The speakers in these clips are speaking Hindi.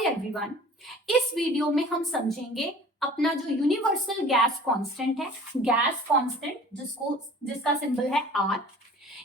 हाय एवरीवन, इस वीडियो में हम समझेंगे अपना जो यूनिवर्सल गैस कांस्टेंट है, गैस कांस्टेंट जिसका सिंबल है आर।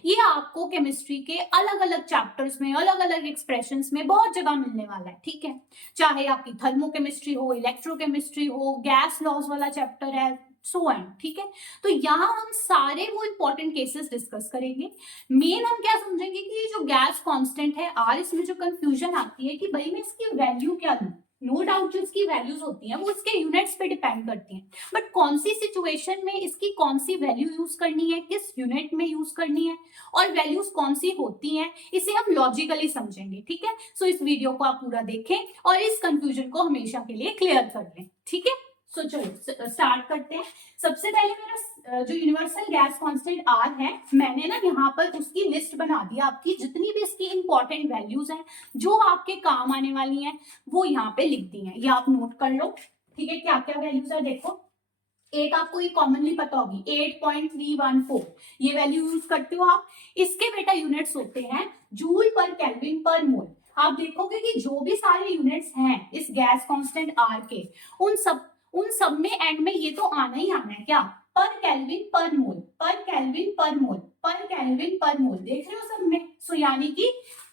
ये आपको केमिस्ट्री के अलग अलग चैप्टर्स में अलग अलग एक्सप्रेशंस में बहुत जगह मिलने वाला है, ठीक है। चाहे आपकी थर्मोकेमिस्ट्री हो, इलेक्ट्रोकेमिस्ट्री हो, गैस लॉज वाला चैप्टर है, सो एंड, ठीक है। तो यहाँ हम सारे वो इंपॉर्टेंट केसेस डिस्कस करेंगे। मेन हम क्या समझेंगे कि ये जो गैस कांस्टेंट है आर, इसमें जो कंफ्यूजन आती है कि भाई मैं इसकी वैल्यू क्या लूं। नो डाउट जो इसकी वैल्यूज होती हैं वो इसके यूनिट्स पे डिपेंड करती हैं, बट कौन सी सिचुएशन में इसकी कौन सी वैल्यू यूज करनी है, किस यूनिट में यूज करनी है और वैल्यूज कौन सी होती हैं, इसे हम लॉजिकली समझेंगे, ठीक है। सो इस वीडियो को आप पूरा देखें और इस कंफ्यूजन को हमेशा के लिए क्लियर कर लें, ठीक है। सो चलो स्टार्ट करते हैं। सबसे पहले मेरा जो यूनिवर्सल गैस कांस्टेंट आर है, मैंने ना यहाँ पर उसकी लिस्ट बना दी। आपकी जितनी भी इसकी इंपॉर्टेंट वैल्यूज हैं जो आपके काम आने वाली हैं वो यहाँ पे लिख दी हैं, ये आप नोट कर लो, ठीक है। क्या क्या वैल्यूज है देखो। एक आपको ये कॉमनली पता होगी 8.314, ये वैल्यू यूज करते हो आप। इसके बेटा यूनिट्स होते हैं जूल पर केल्विन पर मोल। आप देखोगे कि जो भी सारे यूनिट्स हैं इस गैस कांस्टेंट आर के, उन सब में एंड में ये तो आना ही आना है, क्या, पर केल्विन पर मोल, पर केल्विन पर मोल, पर केल्विन पर मोल, देख रहे हो सब में। सो यानी कि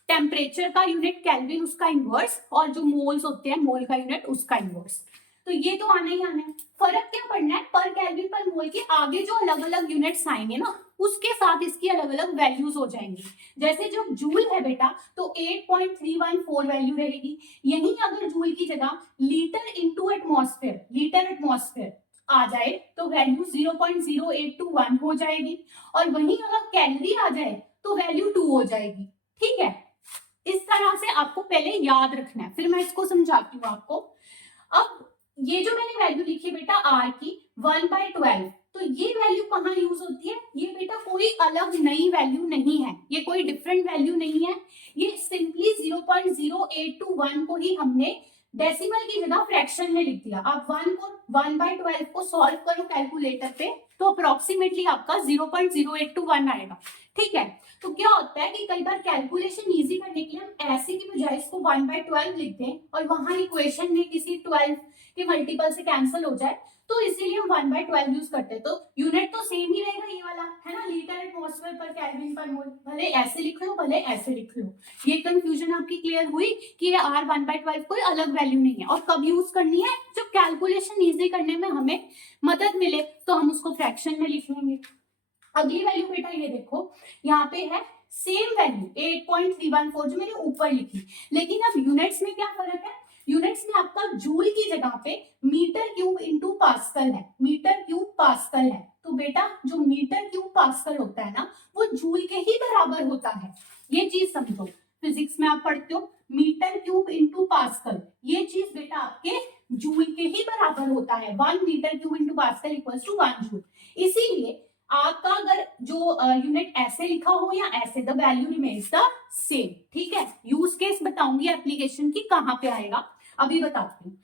टेम्परेचर का यूनिट केल्विन, उसका इनवर्स, और जो मोल्स होते हैं मोल का यूनिट उसका इनवर्स, तो ये तो आना ही आना है। फर्क क्या पड़ना है, पर केल्विन पर मोल के आगे जो अलग अलग यूनिट्स आएंगे ना उसके साथ इसकी अलग अलग वैल्यूज हो जाएंगी। जैसे जो जूल है बेटा तो 8.314 वैल्यू रहेगी। यही अगर जूल की जगह litre into atmosphere, litre atmosphere आ जाए तो वैल्यू 0.0821 हो जाएगी, और वहीं अगर कैलोरी आ जाए तो वैल्यू 2 हो जाएगी, ठीक है। इस तरह से आपको पहले याद रखना है, फिर मैं इसको समझाती हूँ आपको। अब ये जो मैंने वैल्यू लिखी बेटा आर की 1/12, तो ये वैल्यू कहाँ यूज होती है, ये बेटा कोई अलग नई वैल्यू नहीं है, ये कोई डिफरेंट वैल्यू नहीं है, ये सिंपली 0.0821 को ही हमने डेसिमल की जगह फ्रैक्शन में लिख दिया। आप 1/12 को सॉल्व करो कैलकुलेटर पे तो अप्रोक्सीमेटली आपका 0.0821 आएगा, ठीक है। तो क्या होता है कि कई बार कैलकुलेशन इजी करने के लिए हम ऐसे की बजाय इसको 1/12 लिख दें और वहां इक्वेशन में किसी 12 के मल्टीपल से कैंसिल हो जाए, तो इसीलिए हम 1/12 यूज करते हैं। तो यूनिट तो सेम ही रहेगा, ये वाला है ना, लीटर एटमॉस्फेयर पर केल्विन पर मोल, भले ऐसे लिख लो भले ऐसे लिख लो। ये कंफ्यूजन आपकी क्लियर हुई कि ये R 1/12 कोई अलग वैल्यू नहीं है, और कब यूज करनी है, जब कैलकुलेशन इजी करने में हमें मदद मिले तो हम उसको फ्रैक्शन में लिख लेंगे। अगली वैल्यू बेटा ये देखो, यहाँ पे है सेम वैल्यू 8.314 जो मैंने ऊपर लिखी, लेकिन अब यूनिट्स में क्या फर्क है, यूनिट्स में आपका जूल की जगह पे मीटर क्यूब इंटू पास्कल है, मीटर क्यूब पास्कल है। तो बेटा जो मीटर क्यूब पास्कल होता है ना वो जूल के ही बराबर होता है, ये चीज समझो। फिजिक्स में आप पढ़ते हो मीटर क्यूब इंटू पास्कल, ये चीज बेटा आपके जूल के ही बराबर होता है। 1 metre cube into pascal equals to 1 joule. इसीलिए आपका अगर जो यूनिट ऐसे लिखा हो या ऐसे, the value remains the same, ठीक है। यूज केस बताऊंगी एप्लीकेशन की कहां पे आएगा, अभी बताती हूँ।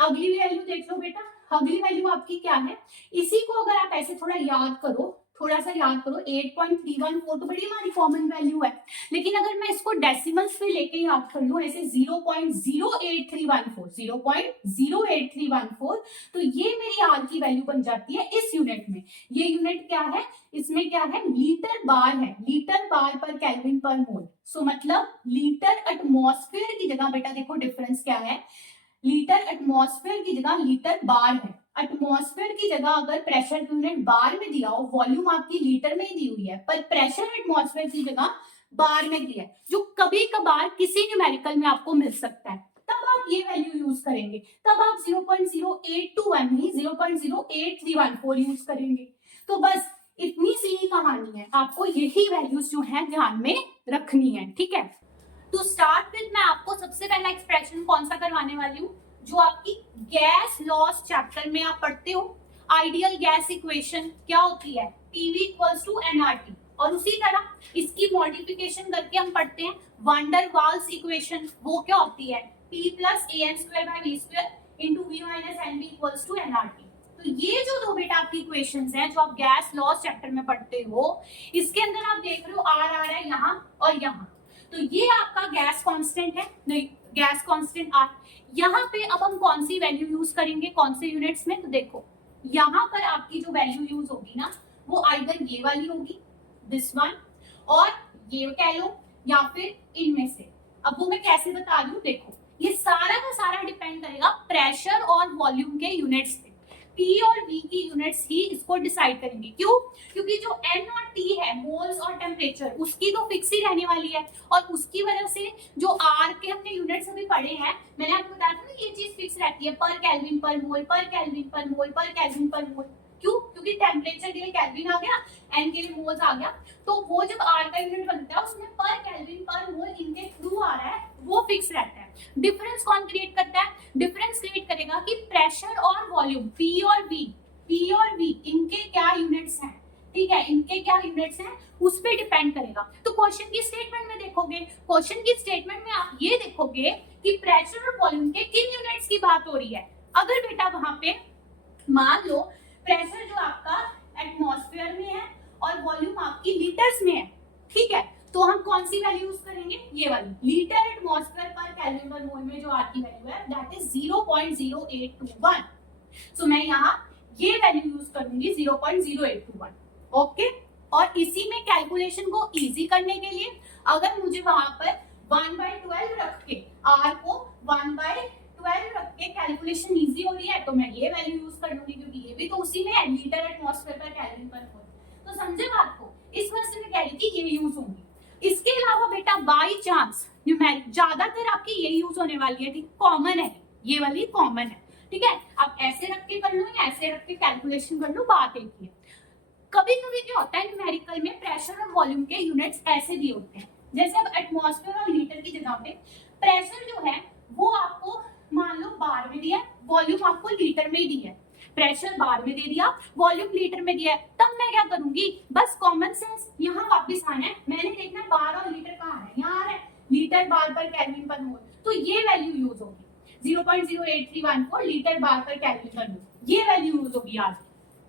अगली वैल्यू देख लो बेटा, अगली वैल्यू आपकी क्या है, इसी को अगर आप ऐसे थोड़ा याद करो, थोड़ा सा याद करो, 8.314 तो बड़ी हमारी कॉमन वैल्यू है, लेकिन अगर मैं इसको डेसिमल्स में लेके याद कर लूं ऐसे 0.08314, 0.08314, तो ये मेरी आर की वैल्यू बन जाती है इस यूनिट में। ये यूनिट क्या है, इसमें क्या है, लीटर बार है, लीटर बार पर केल्विन पर मोल। सो मतलब लीटर एटमॉस्फेयर की जगह बेटा देखो डिफरेंस क्या है, लीटर एटमॉस्फेयर की जगह लीटर बार है। एटमॉस्फेयर की जगह अगर प्रेशर यूनिट बार में दिया हो, वॉल्यूम आपकी लीटर में ही दी हुई है, पर प्रेशर एटमॉस्फेयर की जगह बार में दिया है, जो कभी कभार किसी न्यूमेरिकल में आपको मिल सकता है, तब आप ये वैल्यू यूज करेंगे, तब आप 0.0821 नहीं 0.08314 यूज करेंगे। तो बस इतनी सी ही कहानी है, आपको यही वैल्यूज जो है ध्यान में रखनी है, ठीक है। टू स्टार्ट विद मैं आपको सबसे पहला एक्सप्रेशन कौन सा करवाने वाली हूँ, जो आपकी गैस लॉस चैप्टर में आप पढ़ते हो, आइडियल गैस इक्वेशन क्या होती है, PV इक्वल्स टू nRT, और उसी तरह इसकी मॉडिफिकेशन करके हम पढ़ते हैं वंडर वाल्स इक्वेशन, वो क्या होती है, P plus an²/v² into v minus nv equals to nRT। तो ये जो दो बेटा आपकी इक्वेशंस हैं जो आप गैस लॉस चैप्टर में पढ़ते हो, इसके अंदर आप देख रहे हो R आ रहा है यहाँ और यहाँ, तो ये आपका गैस कांस्टेंट है, गैस कांस्टेंट आर। यहाँ पे अब हम कौन सी वैल्यू यूज करेंगे, कौन से यूनिट्स में, तो देखो यहाँ पर आपकी जो वैल्यू यूज होगी ना वो आइदर ये वाली होगी, दिस वन, और ये कह लो, या फिर इनमें से। अब वो मैं कैसे बता रही हूँ, देखो ये सारा का सारा डिपेंड करेगा प्रेशर और वॉल्यूम के यूनिट्स पे। पी और वी की यूनिट्स ही इसको डिसाइड करेंगे। क्यों? क्योंकि जो एन और टी है, मोल्स और टेम्परेचर, उसकी तो फिक्स ही रहने वाली है, और उसकी वजह से जो आर के हमने यूनिट्स अभी पढ़े हैं, मैंने आपको बताया था ना ये चीज फिक्स रहती है, पर केल्विन पर मोल, पर केल्विन पर मोल, पर केल्विन पर मोल। क्यों? क्योंकि टेम्परेचर के लिए केल्विन आ गया, एन के लिए मोल्स आ गया, तो वो जब आर का यूनिट बनता है उसमें पर केल्विन पर मोल इनके थ्रू आ रहा है, वो फिक्स रहता है। डिफरेंस कौन क्रिएट करता है? डिफरेंस क्रिएट करेगा कि प्रेशर और वॉल्यूम, पी और वी इनके क्या यूनिट्स हैं, ठीक है, इनके क्या यूनिट्स हैं उस पे डिपेंड करेगा। तो क्वेश्चन की स्टेटमेंट में देखोगे, क्वेश्चन की स्टेटमेंट में आप ये देखोगे कि प्रेशर और वॉल्यूम के किन यूनिट्स की बात हो रही है। अगर बेटा वहां पे मान लो प्रेशर जो आपका एटमॉस्फेयर में है और वॉल्यूम आपकी लीटर्स में है, ठीक है, तो हम कौन सी वैल्यू यूज करेंगे, ये वाली, लीटर एटमॉस्फेयर पर केल्विन पर मोल में जो आर की वैल्यू है दैट इज 0.0821। सो मैं यहाँ ये वैल्यू यूज करूंगी 0.0821। ओके, और इसी में कैलकुलेशन को इजी करने के लिए अगर मुझे वहां पर 1/12 रख के आर को 1/12 रख के कैलकुलेशन इजी हो रही है तो मैं ये वैल्यू यूज कर लूंगी, क्योंकि ये भी तो उसी में है, लीटर एटमॉस्फेयर पर केल्विन पर मोल। तो समझे बात को, इस वजह से मैं कह रही थी ये यूज होंगी। इसके अलावा बेटा बाई चांस न्यूमेरिक ज्यादातर आपकी ये यूज होने वाली है, ठीक, कॉमन है, ये वाली कॉमन है, ठीक है। आप ऐसे रख के कर लो या ऐसे रख के कैलकुलेशन कर लो, बात एक ही है। कभी कभी क्या होता है न्यूमेरिकल में प्रेशर और वॉल्यूम के यूनिट्स ऐसे दिए होते हैं, जैसे अब एटमॉस्फेयर और लीटर की जगह पे प्रेशर जो है वो आपको मान लो बार में दिया है, वॉल्यूम आपको लीटर में ही दिया है, प्रेशर बार में दे दिया, वॉल्यूम लीटर में दिया है, तब मैं क्या करूंगी, बस कॉमन सेंस यहाँ वापस आना है, मैंने देखना है बार और लीटर कहाँ है, यहाँ आ रहा है, लीटर बार पर केल्विन पर मोल, तो ये वैल्यू यूज होगी 0.08314 लीटर बार पर केल्विन पर मोल, ये वैल्यू यूज होगी आज।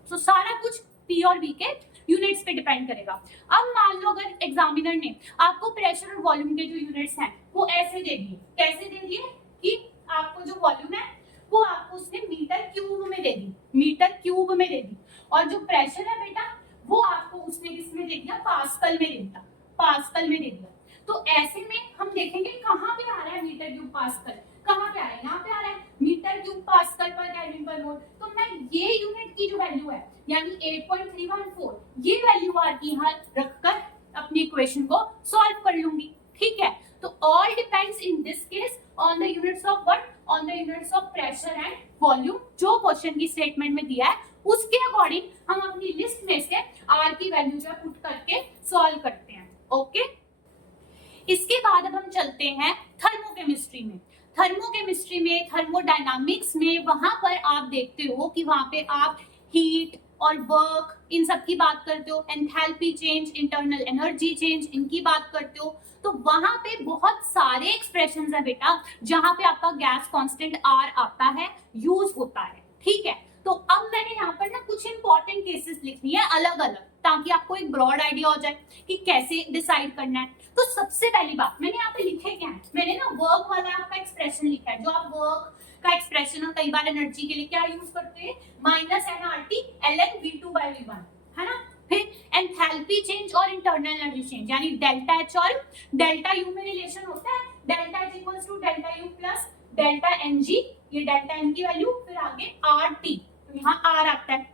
तो सारा कुछ पी और वी के यूनिट्स पे डिपेंड करेगा। अब मान लो अगर एग्जामिनर ने आपको प्रेशर और वॉल्यूम के जो यूनिट्स हैं वो ऐसे दे दिए, कैसे दे दिए कि आपको जो वॉल्यूम है वो आपको उसने मीटर क्यूब में दे दी, मीटर क्यूब में दे दी, और जो प्रेशर है बेटा वो आपको उसने किसमें दे दिया, पास्कल में दे दिया, पास्कल में दे दिया। तो ऐसे में हम देखेंगे कहाँ पे आ रहा है मीटर क्यूब पास्कल, कहाँ पे आ रहा है, यहाँ पे आ रहा है metre cube pascal per kelvin per mole. तो मैं ये यूनिट की जो वैल्यू है यानी 8.314 ये वैल्यू आर की यहाँ रखकर अपनी इक्वेशन को सॉल्व कर लूंगी, ठीक है। तो all depends in this case on the units of what, on the units of pressure and volume, जो क्वेश्चन की स्टेटमेंट में दिया है उसके अकॉर्डिंग हम अपनी लिस्ट में से आर की वैल्यू जो पुट करके सॉल्व करते हैं। ओके, इसके बाद अब हम चलते हैं थर्मोकेमिस्ट्री में। थर्मोकेमिस्ट्री में, थर्मोडायनामिक्स में, वहां पर आप देखते हो कि वहां पे आप हीट और वर्क इन सब की बात करते हो, enthalpy change, internal energy change इनकी बात करते हो। तो वहां पे बहुत सारे एक्सप्रेशंस है बेटा जहां पे आपका गैस कांस्टेंट आर आता है, यूज होता है, ठीक है। तो अब मैंने यहाँ पर ना कुछ इंपॉर्टेंट केसेस लिखनी है अलग अलग, ताकि आपको एक ब्रॉड आइडिया हो जाए कि कैसे डिसाइड करना है। तो सबसे पहली बात मैंने यहाँ पे लिखे क्या है, मैंने ना वर्क वाला आपका एक्सप्रेशन लिखा है, जो आप वर्क का एक्सप्रेशन और कई बार एनर्जी के लिए क्या यूज करते हैं, -nRT ln V2/V1, है ना। फिर एंथैल्पी चेंज और इंटरनल एनर्जी चेंज यानी डेल्टा H और डेल्टा U में रिलेशन होता है, delta H equals to delta U plus delta NG, ये डेल्टा N की वैल्यू, फिर आगे RT, तो यहाँ R आता है,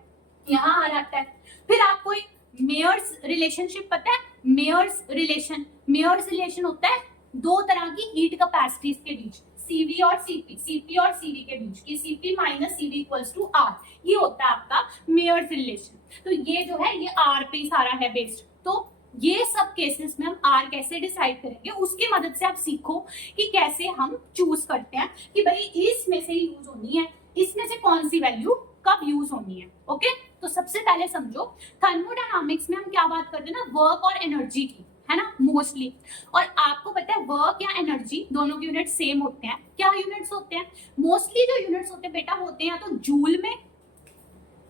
यहाँ R आता है। फिर आपको एक मेयर्स रिलेशनशिप पता है, मेयर्स रिलेशन होता है दो तरह की हीट कैपेसिटीज के बीच, CV और CP, CP और CV के बीच की, CP minus CV equals to R, ये होता है आपका मेयर्स रिलेशन। तो ये जो है ये R पे सारा है बेस्ड। तो ये सब केसेस में हम R कैसे डिसाइड करेंगे उसकी मदद से आप सीखो कि कैसे हम चूज करते हैं कि भाई इसमें से ही यूज होनी है, इसमें से कौन सी वैल्यू कब यूज होनी है। ओके, तो सबसे पहले समझो थर्मोडायनामिक्स में हम क्या बात करते हैं ना, वर्क और एनर्जी की, है ना, मोस्टली। और आपको पता है वर्क या एनर्जी दोनों के यूनिट सेम होते हैं। क्या यूनिट्स होते हैं, मोस्टली जो यूनिट्स होते हैं बेटा होते हैं या तो जूल में,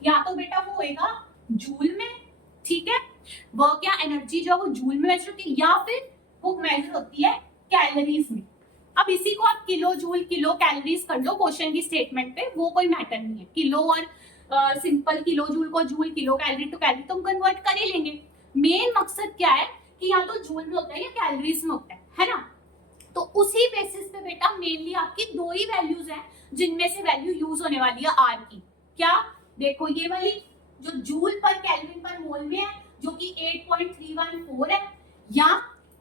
या तो बेटा वो होएगा जूल में, ठीक है, वर्क या एनर्जी जो वो जूल में मेजर होती है, या फिर वो मेजर होती है कैलोरीज में, अब इसी को आप किलो जूल किलो कैलोरीज कर लो क्वेश्चन की स्टेटमेंट पे, वो कोई मैटर नहीं है। किलो और सिंपल किलो जूल को joule, kilo calorie to calorie तो हम कन्वर्ट कर ही लेंगे। मेन मकसद क्या है कि या तो जूल में होता है या कैलोरीज में होता है ना। तो उसी बेसिस पे बेटा मेनली आपकी दो ही वैल्यूज हैं जिनमें से वैल्यू यूज होने वाली है आर की। क्या? देखो ये वाली जो जूल पर केल्विन पर मोल में है जो कि 8.314 है, या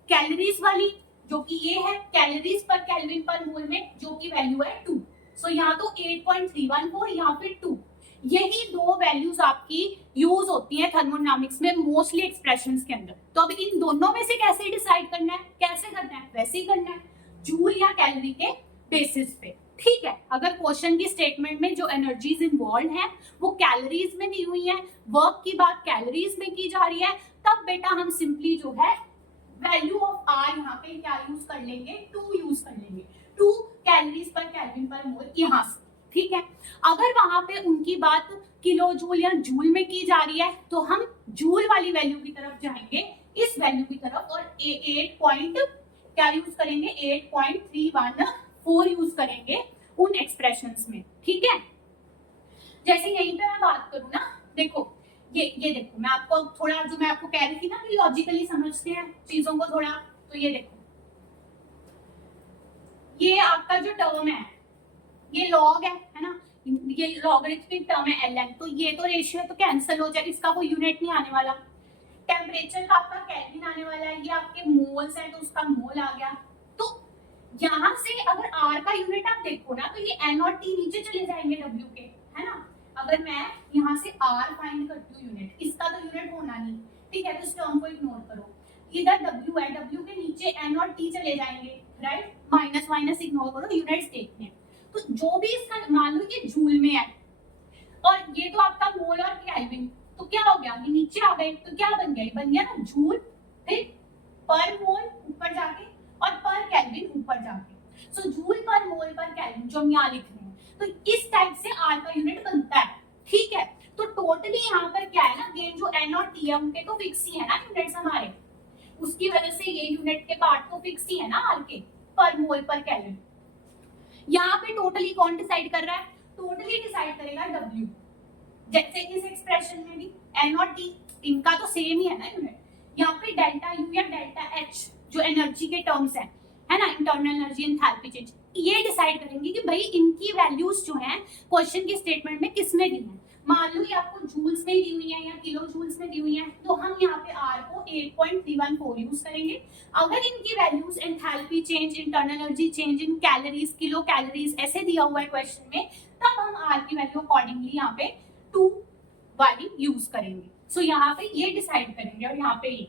कैलोरीज वाली जो कि ये है कैलोरीज पर केल्विन पर मोल में जो कि वैल्यू है 2। सो यहाँ तो 8.314 यहाँ पे 2, यही दो वैल्यूज आपकी यूज होती हैं थर्मोडायनामिक्स में मोस्टली एक्सप्रेशंस के अंदर। तो अब इन दोनों में से कैसे डिसाइड करना है, कैसे करना है, वैसे ही करना है जूल या कैलोरी के बेसिस पे। ठीक है, अगर क्वेश्चन की स्टेटमेंट में जो एनर्जीज इन्वॉल्व हैं वो कैलोरीज में दी हुई है, वर्क की बात कैलोरीज में की जा रही है, तब बेटा हम सिंपली जो है वैल्यू ऑफ आर यहाँ पे क्या यूज कर लेंगे, 2 यूज कर लेंगे, 2 कैलोरीज पर केल्विन पर मोल यहाँ से। ठीक है, अगर वहां पे उनकी बात किलो जूल या जूल में की जा रही है तो हम जूल वाली वैल्यू की तरफ जाएंगे, इस वैल्यू की तरफ, और 8 पॉइंट क्या यूज करेंगे, 8.314 यूज करेंगे उन एक्सप्रेशंस में। ठीक है, जैसे यहीं पे मैं बात करूं ना, देखो ये देखो मैं आपको थोड़ा, जो मैं आपको कह रही थी ना कि लॉजिकली समझते हैं चीजों को थोड़ा, तो ये देखो ये आपका जो टर्म है ये लॉग है ना, ये लॉगरिथमिक टर्म है ln, तो ये तो रेशियो है तो कैंसिल हो जाए, इसका कोई यूनिट नहीं आने वाला। टेम्परेचर का आपका केल्विन आने वाला है, ये आपके मोल्स है तो उसका मोल आ गया। तो यहाँ से अगर r का यूनिट आप देखो ना तो ये n और t नीचे चले जाएंगे w के, है ना। अगर मैं यहाँ से r फाइंड करती हूँ यूनिट, इसका तो यूनिट होना नहीं, ठीक है, तो इस टर्म को इग्नोर करो। इधर w है, w के नीचे n और t चले जाएंगे, राइट, माइनस माइनस इग्नोर करो, यूनिट्स देखते हैं। तो जो भी इसका, मान लो ये जूल में है और ये तो आपका मोल और केल्विन, तो क्या हो गया, ये नीचे आ गए तो क्या बन गया, बन गया ना जूल, फिर पर मोल ऊपर जाके और पर केल्विन ऊपर जाके। सो जूल पर मोल पर केल्विन जो हम यहाँ लिख रहे हैं, तो इस टाइप से आर का यूनिट बनता है। ठीक है, तो टोटली यहाँ पर क्या है ना, गेन जो एन और टी है उनके तो फिक्स ही है ना यूनिट्स हमारे, उसकी वजह से ये यूनिट के पार्ट तो फिक्स ही है ना आर के, पर मोल पर केल्विन। यहाँ पे टोटली कौन डिसाइड कर रहा है, टोटली डिसाइड करेगा W। जैसे इस एक्सप्रेशन में भी N और T इनका तो सेम ही है ना यूनिट, यहाँ पे डेल्टा U या डेल्टा H जो एनर्जी के टर्म्स है ना, इंटरनल एनर्जी, एंथैल्पी चेंज, ये डिसाइड करेंगे कि भाई इनकी वैल्यूज जो हैं क्वेश्चन की स्टेटमेंट में किसमें दी है। मान लो ये आपको जूल्स में दी हुई है या किलो जूल्स में दी हुई है, तो हम यहाँ पे R को 8.314 यूज करेंगे। अगर इनकी values enthalpy change, internal energy change in calories, kilo calories ऐसे दिया हुआ है क्वेश्चन में, तब हम R की वैल्यू अकॉर्डिंगली यहाँ पे 2 वाली यूज करेंगे। सो यहाँ पे ये डिसाइड करेंगे और यहाँ पे ये।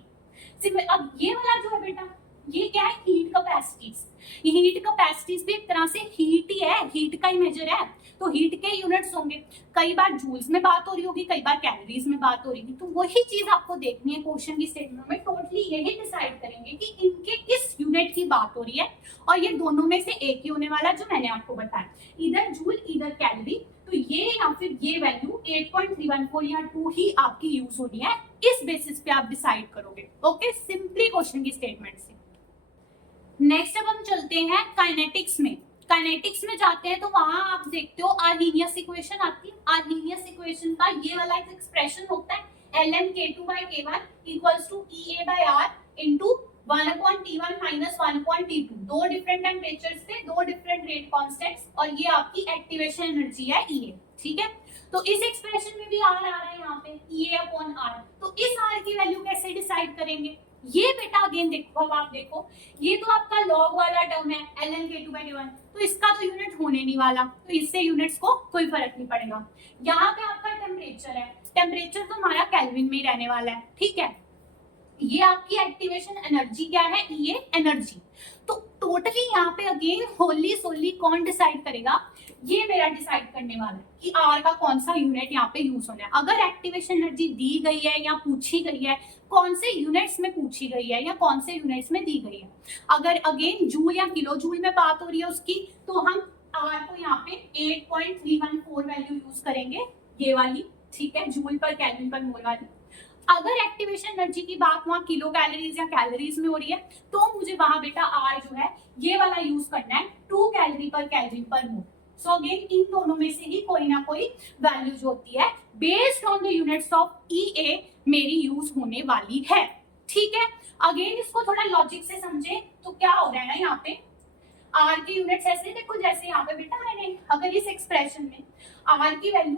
अब ये वाला जो है बेटा, ये क्या है, हीट कैपेसिटीज। ये हीट कैपेसिटीज भी एक तरह से हीट ही है, हीट का ही मेजर है, तो हीट के यूनिट्स होंगे। कई बार जूल्स में बात हो रही होगी, कई बार कैलोरीज में बात हो रही होगी, तो वही चीज आपको देखनी है क्वेश्चन की स्टेटमेंट में। टोटली यही डिसाइड करेंगे कि इनके किस यूनिट की बात हो रही है, और ये दोनों में से एक ही होने वाला जो मैंने आपको बताया, इधर जूल इधर कैलोरी। तो ये या फिर ये वैल्यू 8.314 या 2 ही आपकी यूज होनी है, इस बेसिस पे आप डिसाइड करोगे। ओके, सिंपली क्वेश्चन की स्टेटमेंट से। नेक्स्ट अब हम चलते हैं काइनेटिक्स में। काइनेटिक्स में जाते हैं तो वहां आप देखते हो आर्हीनियस इक्वेशन आती है। आर्हीनियस इक्वेशन का ये वाला एक एक्सप्रेशन होता है, ln k2/k1 equals to EA/R into 1/T1 minus 1/T2। दो डिफरेंट टेम्परेचर्स पे दो डिफरेंट रेट कांस्टेंट्स, और ये आपकी एक्टिवेशन एनर्जी है EA। ठीक है, तो इस एक्सप्रेशन में भी R आ रहा है यहाँ पे EA/R। तो इस R की वैल्यू कैसे डिसाइड करेंगे, ये बेटा अगेन देखो, अब आप देखो ये तो आपका लॉग वाला टर्म है ln k2/k1, तो इसका तो यूनिट होने नहीं वाला, तो इससे यूनिट्स को कोई फर्क नहीं पड़ेगा। यहाँ पे आपका टेम्परेचर है, टेम्परेचर तो हमारा केल्विन में ही रहने वाला है। ठीक है, ये आपकी एक्टिवेशन एनर्जी क्या है, ये एनर्जी। तो टोटली यहाँ पे अगेन होली सोली कौन डिसाइड करेगा, ये मेरा डिसाइड करने वाला है कि आर का कौन सा यूनिट यहाँ पे यूज होना है। अगर एक्टिवेशन एनर्जी दी गई है या पूछी गई है, कौन से यूनिट्स में पूछी गई है या कौन से यूनिट्स में दी गई है, अगर अगेन जूल या किलो जूल में बात हो रही है उसकी, तो हम आर को यहाँ पे 8.314 वैल्यू यूज करेंगे, ये वाली। ठीक है, जूल पर केल्विन पर मोल वाली। अगर एक्टिवेशन एनर्जी की बात वहां किलो कैलोरीज या कैलोरीज में हो रही है तो मुझे वहां बेटा आर जो है ये वाला यूज करना है, 2 कैलोरी पर kelvin per mole. So again in दोनों में से ही कोई ना कोई वैल्यू जो होती है based on the units of ईए मेरी यूज होने वाली है। ठीक है, अगेन इसको थोड़ा लॉजिक से समझे तो क्या हो रहा है ना, यहाँ पे आर की यूनिट्स ऐसे देखो, जैसे यहाँ पे बेटा मैंने अगर इस एक्सप्रेशन में आर की वैल्यू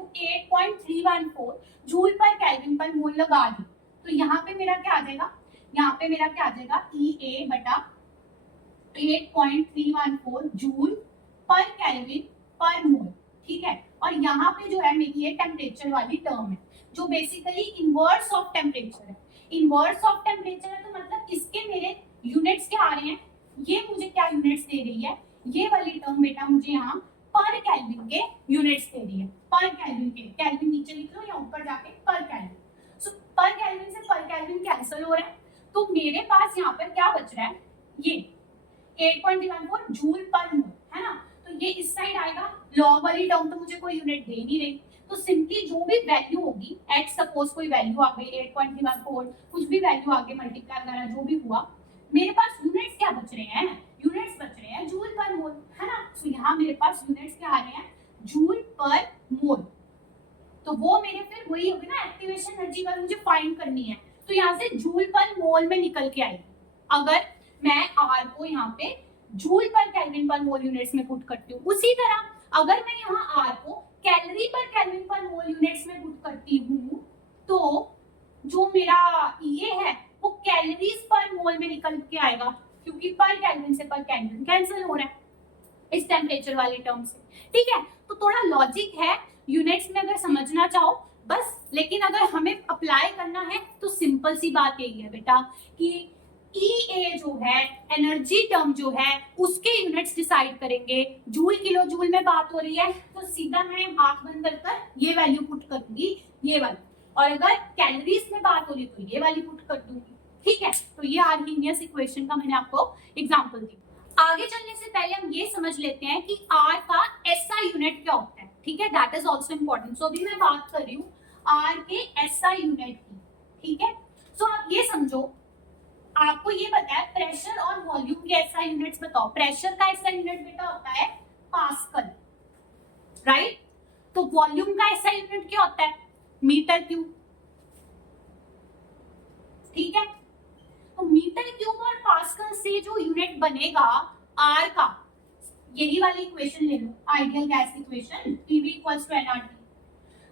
8.314 जूल पर केल्विन पर मोल लगा दी तो यहाँ पे मेरा क्या आ जाएगा, यहाँ पे मेरा क्या आ जाएगा ई ए बटा 8.314 जूल पर केल्विन पर मोल। ठीक है, और यहाँ पे जो है मेरी ये टेम्परेचर वाली टर्म है जो बेसिकली इनवर्स ऑफ टेम्परेचर है। इनवर्स ऑफ टेम्परेचर है तो मतलब इसके मेरे यूनिट्स क्या आ रहे हैं, ये मुझे क्या यूनिट्स दे रही है, ये वाली टर्म बेटा मुझे यहाँ पर केल्विन के यूनिट्स दे रही है। पर केल्विन के, केल्विन नीचे लिख लो या ऊपर जाके पर केल्विन। सो पर केल्विन से पर केल्विन कैंसिल हो रहा है तो मेरे पास यहाँ पर क्या बच रहा है, ये 8.14 जूल पर मोल है ना, तो ये इस साइड आएगा। लॉग वाली टर्म तो मुझे कोई यूनिट दे नहीं रही तो सिंपली जो भी वैल्यू होगी एट सपोज कोई वैल्यू आ गई 8.314 कुछ भी वैल्यू आगे मल्टीप्लाई वगैरह जो भी हुआ, मेरे पास यूनिट्स क्या बच रहे हैं, यूनिट्स बच रहे हैं जूल पर मोल है ना। तो यहाँ मेरे पास यूनिट्स क्या आ रहे हैं जूल पर मोल, तो वो मेरे फिर वही होगी ना एक्टिवेशन एनर्जी का मुझे फाइंड करनी है तो यहाँ से जूल पर मोल में निकल के आएगी। अगर मैं आर को यहाँ पे जूल पर केल्विन पर मोल यूनिट्स में पुट करती हूँ, उसी तरह अगर मैं यहाँ आर को कैलोरी पर केल्विन पर मोल यूनिट्स में पुट करती हूँ तो जो मेरा ये है वो कैलोरीज पर मोल में निकल के आएगा क्योंकि पर केल्विन से पर केल्विन कैंसिल हो रहा है इस टेम्परेचर वाले टर्म से। ठीक है, तो थोड़ा लॉजिक है यूनिट्स में अगर समझना चाहो बस, लेकिन अगर हमें अप्लाई करना है तो सिंपल सी बात यही है बेटा कि EA जो है एनर्जी टर्म जो है उसके यूनिट्स डिसाइड करेंगे। जूल किलो जूल में बात हो रही है तो सीधा मैं आंख बंद कर ये वैल्यू पुट कर दूंगी ये वाली, और अगर कैलोरीज में बात हो रही तो ये वाली पुट कर दूंगी। ठीक है, तो ये आर्मीनियस इक्वेशन का मैंने आपको एग्जांपल दी। आगे चलने से पहले हम ये समझ लेते हैं कि आर का एसआई यूनिट क्या होता है। ठीक है, दैट इज आल्सो इंपॉर्टेंट। सो अभी मैं बात कर रही हूँ आर के एसआई यूनिट की। ठीक है, सो आप ये समझो, आपको ये पता है प्रेशर और वॉल्यूम के एसआई यूनिट्स बताओ। प्रेशर का एसआई यूनिट बेटा होता है पास्कल, राइट। तो वॉल्यूम का एसआई यूनिट क्या होता है, मीटर क्यूब। ठीक है, तो मीटर क्यूब और पास्कल से जो यूनिट बनेगा आर का, यही वाली इक्वेशन ले लो, ideal gas equation, PV equals to nRT।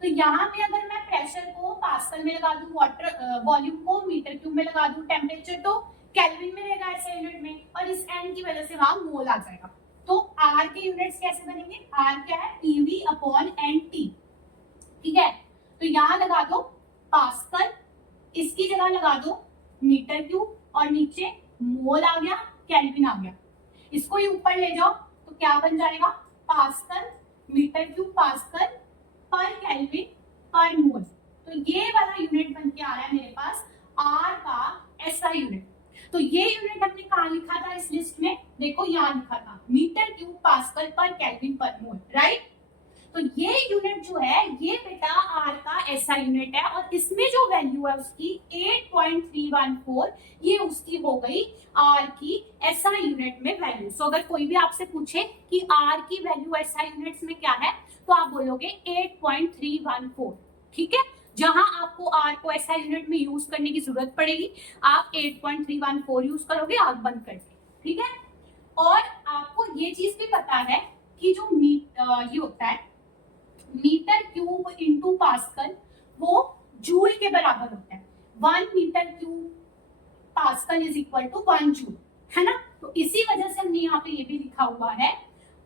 तो यहाँ पे अगर मैं प्रेशर को पास्कल में लगा दूं, वाटर वॉल्यूम को मीटर क्यूब में लगा दूं, टेम्परेचर तो केल्विन में रहेगा ऐसे यूनिट में, और इस n की वजह से वहां मोल आ जाएगा। तो R के यूनिट्स कैसे बनेंगे, R क्या है PV अपॉन NT। ठीक है, तो यहाँ लगा दो पास्कल, इसकी जगह लगा दो मीटर क्यूब, और नीचे मोल आ गया, केल्विन आ गया। इसको ही ऊपर ले जाओ तो क्या बन जाएगा, pascal metre cube pascal per kelvin per mole. तो ये वाला यूनिट बन के आ रहा है मेरे पास आर का एसआई यूनिट। तो ये यूनिट हमने कहाँ लिखा था इस लिस्ट में, देखो यहाँ लिखा था metre cube pascal per kelvin per mole, right. तो ये यूनिट जो है ये बेटा आर का एसआई यूनिट है, और इसमें जो वैल्यू है उसकी 8.314, ये उसकी हो गई आर की एसआई यूनिट में वैल्यू। सो अगर कोई भी आपसे पूछे कि आर की वैल्यू एसआई यूनिट्स में क्या है तो आप बोलोगे 8.314। ठीक है, जहां आपको आर को एसआई यूनिट में यूज करने की जरूरत पड़ेगी आप 8.314 यूज करोगे आग बंद करके। ठीक है, और आपको ये चीज भी पता है कि जो ये होता है मीटर क्यूब इंटू पास्कल, वो जूल के बराबर होता है। 1 metre cube pascal is equal to 1 joule, है ना। तो इसी वजह से हमने यहाँ पे ये भी लिखा हुआ है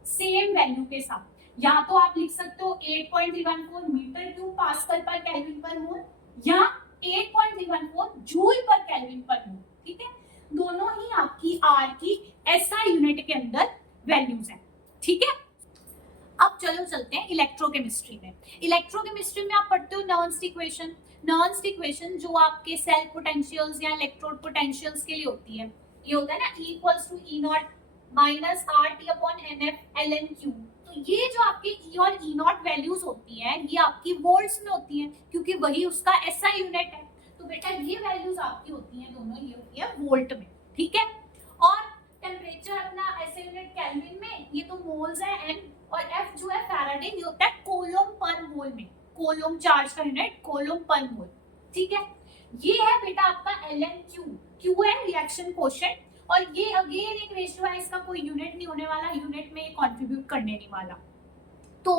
सेम वैल्यू के साथ। या तो आप लिख सकते हो 8.314 metre cube pascal per kelvin per mole, या 8.314 जूल पर केल्विन पर मोल। ठीक है, दोनों ही आपकी आर की एसआई यूनिट के अंदर वैल्यूज हैं। ठीक है, अब चलो चलते हैं इलेक्ट्रोकेमिस्ट्री में। इलेक्ट्रोकेमिस्ट्री में आप पढ़ते हो नर्न्स इक्वेशन। नर्न्स इक्वेशन जो आपके सेल पोटेंशियल्स या इलेक्ट्रोड पोटेंशियल्स के लिए होती है, ये होता है ना E equals to E naught minus RT upon NF ln Q। तो ये जो आपके E और E नॉट वैल्यूज होती हैं ये आपकी वोल्ट्स में होती हैं क्योंकि वही उसका SI यूनिट है। तो बेटा ये वैल्यूज आपकी होती हैं दोनों, ये होती है वोल्ट में, ठीक है। और टेम्परेचर अपना ऐसे यूनिट केल्विन में, ये तो मोल्स है एन, और एफ जो है फैराडे, ये होता है कोलोम पर मोल में, कोलोम चार्ज का यूनिट कोलोम पर मोल, ठीक है। ये है बेटा आपका LNQ, Q है रिएक्शन कोशेंट, और ये अगेन एक रेशियो है, इसका कोई यूनिट नहीं होने वाला, यूनिट में ये कंट्रीब्यूट करने नहीं वाला। तो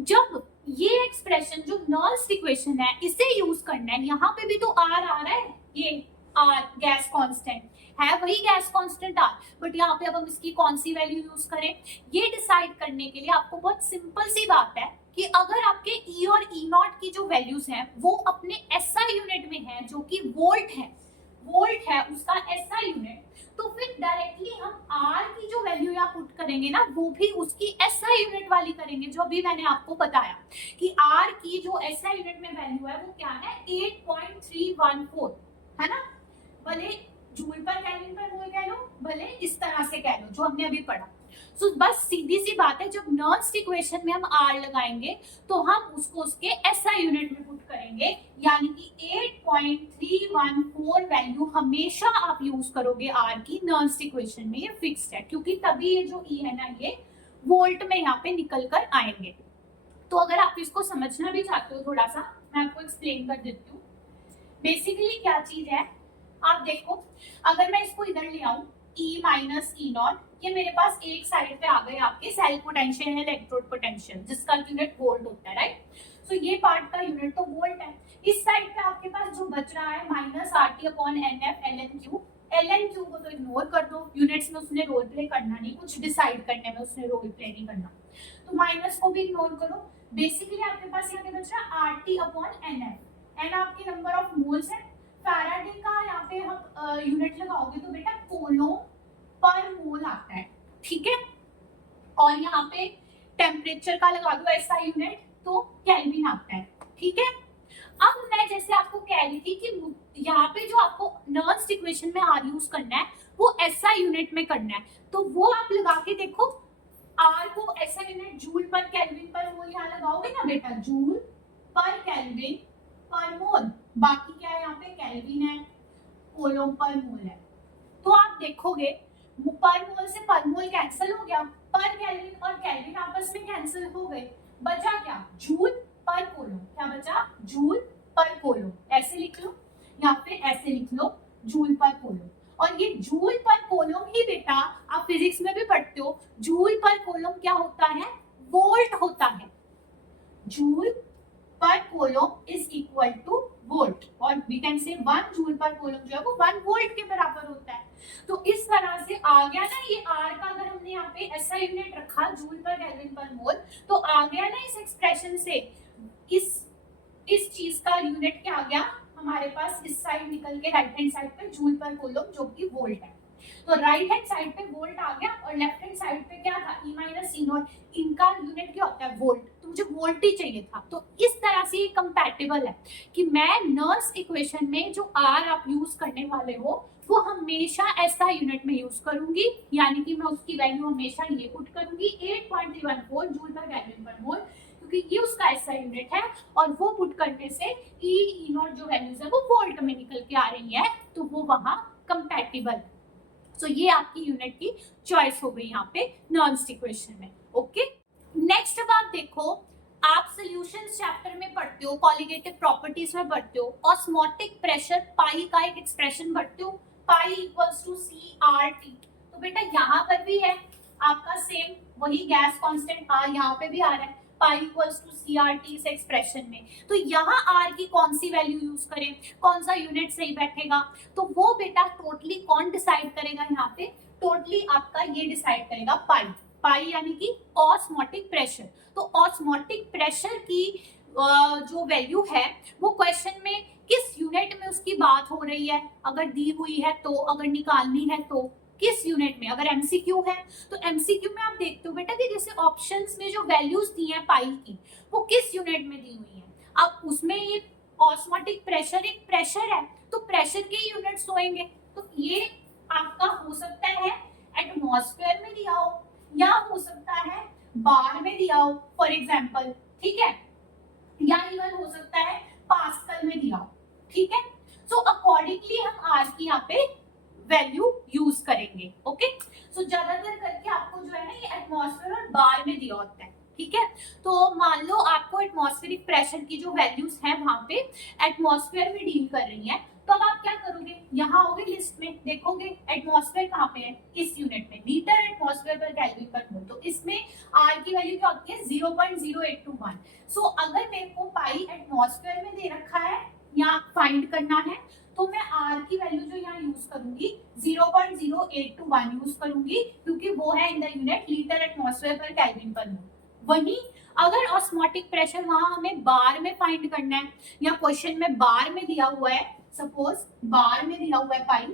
जब ये एक्सप्रेशन जो नॉल्स इक्वेशन है इसे यूज करना है, यहाँ पे भी तो R आ रहा है, ये R गैस कांस्टेंट है, वही गैस कांस्टेंट R, बट यहाँ पे अब हम इसकी कौन सी वैल्यू यूज करें, ये डिसाइड करने के लिए आपको बहुत सिंपल सी बात है कि अगर आपके E और E0 की जो वैल्यूज हैं वो अपने SI यूनिट में है, जो कि वोल्ट है उसका SI यूनिट, तो फिर डायरेक्टली हम R की जो वैल्यू यहाँ पुट करेंगे ना, वो भी उसकी SI यूनिट वाली करेंगे, जो अभी मैंने आपको बताया कि R की जो SI यूनिट में वैल्यू है वो क्या है 8.314, है ना। भले जूल पर केल्विन पर मोल कह लो, भले इस तरह से कह लो जो हमने अभी पढ़ा। सो बस सीधी सी बात है, जब नॉल्स इक्वेशन में हम R लगाएंगे तो हम उसको उसके SI यूनिट में पुट करेंगे, यानी कि 8.314 वैल्यू हमेशा आप यूज करोगे R की नॉल्स इक्वेशन में, ये फिक्स्ड है, क्योंकि तभी ये जो E है ना ये वोल्ट में यहाँ पे निकल कर आएंगे। तो अगर आप इसको समझना भी चाहते हो थोड़ा सा, मैं आपको एक्सप्लेन कर देती हूँ। बेसिकली क्या चीज है, आप देखो, अगर मैं इसको इधर ले आऊं E माइनस E0, ये मेरे पास एक साइड पे आ गए आपके सेल पोटेंशियल, इलेक्ट्रोड पोटेंशियल, जिसका यूनिट वोल्ट होता है, राइट। सो ये पार्ट का यूनिट तो वोल्ट है। इस साइड पे आपके पास जो बच रहा है minus RT upon NF LNQ को तो इग्नोर कर दो, यूनिट्स में उसने रोल प्ले करना नहीं, कुछ डिसाइड करने में उसने रोल प्ले नहीं करना, तो माइनस को भी इग्नोर करो। बेसिकली आपके पास यहाँ पे बच रहा है RT अपॉन NF, एन आपके नंबर ऑफ मोल्स है। फैराडे का यहाँ पे हम यूनिट लगाओगे तो बेटा कोलोम पर मोल आता है, ठीक है। और यहाँ पे टेम्परेचर का लगा दो ऐसा यूनिट तो केल्विन आता है, ठीक है। अब मैं जैसे आपको कह रही थी कि यहाँ पे जो आपको नॉल्स इक्वेशन में R यूज करना है वो SI यूनिट में करना है, तो वो आप लगा के देखो, R को SI यूनिट जूल पर केल्विन पर मोल यहाँ लगाओगे ना बेटा, जूल पर केल्विन पर मोल, बाकी क्या है यहाँ पे केल्विन है, कोलोम पर मोल है, तो आप देखोगे पर मोल से पर मोल कैंसिल हो गया, पर केल्विन और केल्विन आपस में कैंसिल हो गए, बचा क्या जूल पर कोलोम, क्या बचा जूल पर कोलोम, ऐसे लिख लो या फिर ऐसे लिख लो जूल पर कोलोम। और ये जूल पर कोलोम ही बेटा आप फिजिक्स में भी पढ़ते हो, जूल पर कोलोम क्या होता है, वोल्ट होता है, जूल पर coelom is equal two volt, और वी कैन से 1 जूल पर कोलोम जो है वो 1 वोल्ट के बराबर होता है। तो इस तरह से आ गया ना ये R का, अगर हमने यहाँ पे SI यूनिट रखा जूल पर केल्विन पर मोल, तो आ गया ना इस एक्सप्रेशन से इस चीज का यूनिट क्या आ गया हमारे पास, इस साइड निकल के राइट हैंड साइड पे जूल पर कोलोम जो कि वोल्ट है, तो राइट हैंड साइड पे वोल्ट आ गया और लेफ्ट हैंड साइड पे क्या था E माइनस E0, इनका यूनिट क्या होता है वोल्ट, तो मुझे वोल्ट ही चाहिए था। तो इस तरह से ये कंपैटिबल है कि मैं नॉल्स इक्वेशन में जो R आप यूज करने वाले हो वो हमेशा ऐसा यूनिट में यूज करूंगी, यानी कि मैं उसकी वैल्यू हमेशा ये पुट करूंगी 8.314 जूल पर केल्विन पर मोल, क्योंकि ये उसका ऐसा यूनिट है, और वो पुट करने से E0 जो वैल्यूज है वो वोल्ट में निकल के आ रही है, तो वो वहां कंपैटिबल है। सो ये आपकी यूनिट की चॉइस हो गई यहाँ पे नॉल्स इक्वेशन में, ओके। नेक्स्ट अब आप देखो, आप सॉल्यूशंस चैप्टर में पढ़ते हो, कॉलिगेटिव प्रॉपर्टीज में पढ़ते हो, ऑस्मोटिक प्रेशर पाई का एक एक्सप्रेशन पढ़ते हो, पाई इक्वल्स टू CRT, तो बेटा यहाँ पर भी है आपका सेम वही गैस कांस्टेंट R, यहाँ पे भी आ रहा है पाई इक्वल्स टू CRT इस एक्सप्रेशन में। तो यहाँ R की कौन सी वैल्यू यूज करें, कौन सा यूनिट सही बैठेगा, तो वो बेटा टोटली कौन डिसाइड करेगा, यहाँ पे टोटली आपका ये डिसाइड करेगा पाई यानी कि ऑस्मोटिक प्रेशर। तो ऑस्मोटिक प्रेशर की जो वैल्यू है वो क्वेश्चन में किस यूनिट में उसकी बात हो रही है, अगर दी हुई है तो, अगर निकालनी है तो किस यूनिट में, अगर एमसीक्यू है तो एमसीक्यू में आप देखते हो बेटा कि जैसे ऑप्शंस में जो वैल्यूज दी हैं पाई की वो किस यूनिट में दी हुई है, अब उसमें ये ऑस्मोटिक प्रेशर एक प्रेशर है तो प्रेशर के यूनिट्स होंगे, तो ये आपका हो सकता है एटमॉस्फेयर में दिया हो या हो सकता है बार में दिया हो फॉर एग्जाम्पल, ठीक है, या इवन हो सकता है पास्कल में दिया हो, ठीक है। सो अकॉर्डिंगली हम आर की यहाँ पे वैल्यू यूज करेंगे। ओके, सो ज्यादातर करके आपको जो है ना ये एटमॉस्फेयर और बार में दिया होता है, ठीक है। तो मान लो आपको एटमॉस्फेरिक प्रेशर की जो वैल्यूज हैं वहां पे एटमॉस्फेयर में डील कर रही हैं, तो अब आप क्या करोगे, यहाँ आओगे लिस्ट में, देखोगे एटमॉस्फेयर कहाँ पे है, इस यूनिट में, लीटर एटमॉस्फेयर पर केल्विन पर मोल। तो इसमें आर की वैल्यू क्या होती है, 0.0821। सो अगर मेरे को पाई एटमॉस्फेयर में दे रखा है या फाइंड करना है, तो मैं आर की वैल्यू जो यहाँ यूज करूंगी 0.0821 यूज करूंगी, क्योंकि वो है in the unit litre atmosphere पर केल्विन पर मोल। वहीं अगर ऑस्मोटिक प्रेशर वहां हमें बार में फाइंड करना है, या क्वेश्चन में बार में दिया हुआ है, सपोज बार में दिया हुआ है पाई,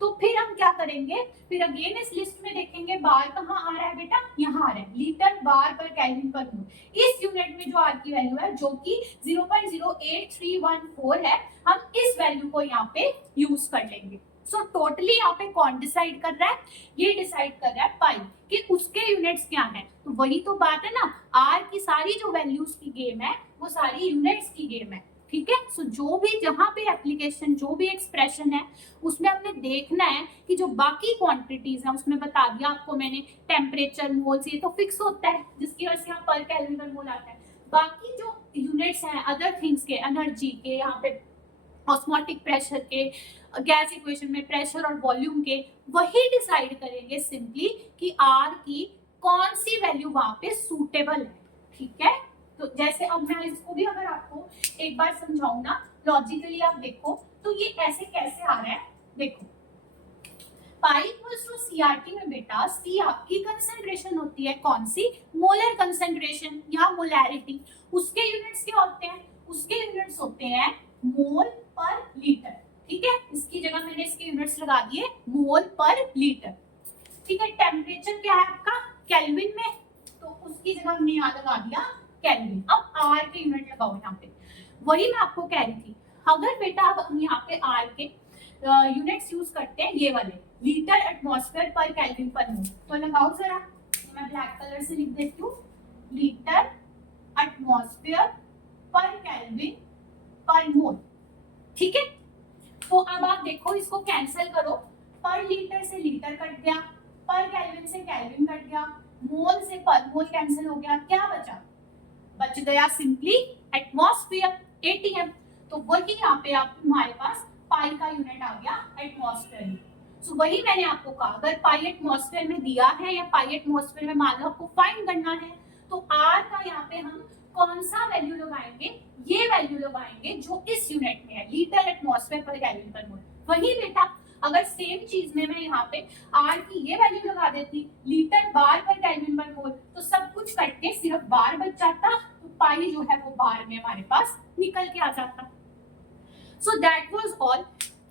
तो फिर हम क्या करेंगे, फिर अगेन इस लिस्ट में देखेंगे बार कहाँ आ रहा है बेटा, यहाँ आ रहा है, लीटर बार पर केल्विन पर मोल। इस यूनिट में जो आर की वैल्यू है जो कि 0.08314 है, हम इस वैल्यू को यहाँ पे यूज कर लेंगे। सो टोटली यहाँ पे कौन डिसाइड कर रहा है, ये डिसाइड कर रहा है पाई कि उसके यूनिट्स क्या हैं। तो वही तो बात है ना, आर की सारी जो वैल्यूज की गेम है वो सारी यूनिट्स की गेम है, ठीक है। सो जो भी जहां पे एप्लीकेशन, जो भी एक्सप्रेशन है, उसमें हमने देखना है कि जो बाकी क्वांटिटीज हैं, उसमें बता दिया आपको मैंने, टेम्परेचर, मोल्स, ये तो फिक्स होता है जिसकी वजह से यहाँ पर केल्विन पर मोल आता है। बाकी जो यूनिट्स हैं अदर थिंग्स के, एनर्जी के, यहाँ पे ऑस्मोटिक प्रेशर के, गैस इक्वेशन में प्रेशर और वॉल्यूम के, वही डिसाइड करेंगे सिंपली कि आर की कौन सी वैल्यू वहां पे सूटेबल है, ठीक है। तो जैसे अब मैं इसको भी अगर आपको एक बार समझाऊं ना लॉजिकली, आप देखो तो ये ऐसे कैसे आ रहा है, देखो पाई इक्वल्स टू सीआरटी में बेटा सी आपकी कंसंट्रेशन होती है, कौन सी, मोलर कंसंट्रेशन या मोलैरिटी। उसके यूनिट्स क्या होते हैं, उसके यूनिट्स होते हैं मोल पर लीटर, ठीक है। इसकी जगह मैंने इसके यूनिट्स लगा दिए मोल पर लीटर, ठीक है। टेम्परेचर क्या है आपका, केल्विन में, तो उसकी जगह हमने यहाँ लगा दिया केल्विन। अब आर के यूनिट लगाओ यहाँ पे, वही मैं आपको कह रही थी, अगर बेटा अब हम यहाँ पे आर के यूनिट्स यूज करते हैं ये वाले, लीटर एटमॉस्फेयर पर केल्विन पर मोल, तो लगाओ जरा, मैं ब्लैक कलर से लिख देती हूँ, लीटर एटमॉस्फेयर पर केल्विन पर मोल, ठीक है। तो अब आप देखो इसको कैंसिल करो, पर लीटर से लीटर कट गया, पर केल्विन से केल्विन कट गया, मोल से पर मोल कैंसिल हो गया, क्या बचा, बच गया सिंपली एटमॉस्फेयर, एटीएम। तो वही यहाँ पे आप हमारे पास पाई का यूनिट आ गया एटमॉस्फेयर में। सो वही मैंने आपको कहा, अगर पाई एटमॉस्फेयर में दिया है या पाई एटमॉस्फेयर में मान लो आपको फाइंड करना है, तो आर का यहाँ पे हम कौन सा वैल्यू लगाएंगे, ये वैल्यू लगाएंगे जो इस यूनिट में है, लीटर एटमॉस्फेयर पर केल्विन पर मोल। वही बेटा अगर सेम चीज में मैं यहाँ पे आर की ये वैल्यू लगा देती, लीटर बार पर केल्विन पर मोल, तो सब कुछ कट के सिर्फ बार बच जाता, तो पाई जो है वो बार में हमारे पास निकल के आ जाता। सो दैट वाज ऑल,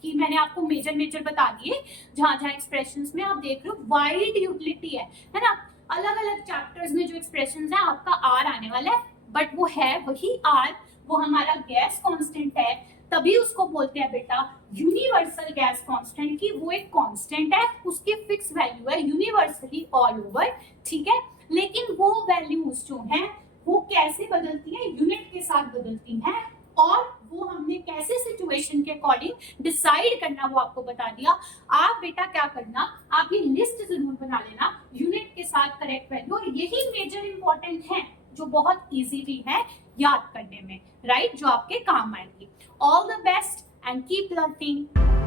कि मैंने आपको मेजर बता दिए, जहां जहां एक्सप्रेशंस में आप देख रहे हो वाइड यूटिलिटी है ना, अलग अलग चैप्टर्स में जो एक्सप्रेशंस है आपका आर आने वाला है, बट वो है वही आर, वो हमारा गैस कांस्टेंट है, तभी उसको बोलते हैं बेटा यूनिवर्सल गैस कांस्टेंट, की वो एक कांस्टेंट है, उसकी फिक्स वैल्यू है यूनिवर्सली ऑल ओवर, ठीक है। लेकिन वो वैल्यूज जो हैं वो कैसे बदलती है, यूनिट के साथ बदलती हैं, और वो हमने कैसे सिचुएशन के अकॉर्डिंग डिसाइड करना वो आपको बता दिया। आप बेटा क्या करना, आप ये लिस्ट जरूर बना लेना यूनिट के साथ करेक्ट वैल्यू, और यही मेजर इंपॉर्टेंट है जो बहुत इजी भी है याद करने में, राइट, जो आपके काम आएंगी। All the best and keep learning.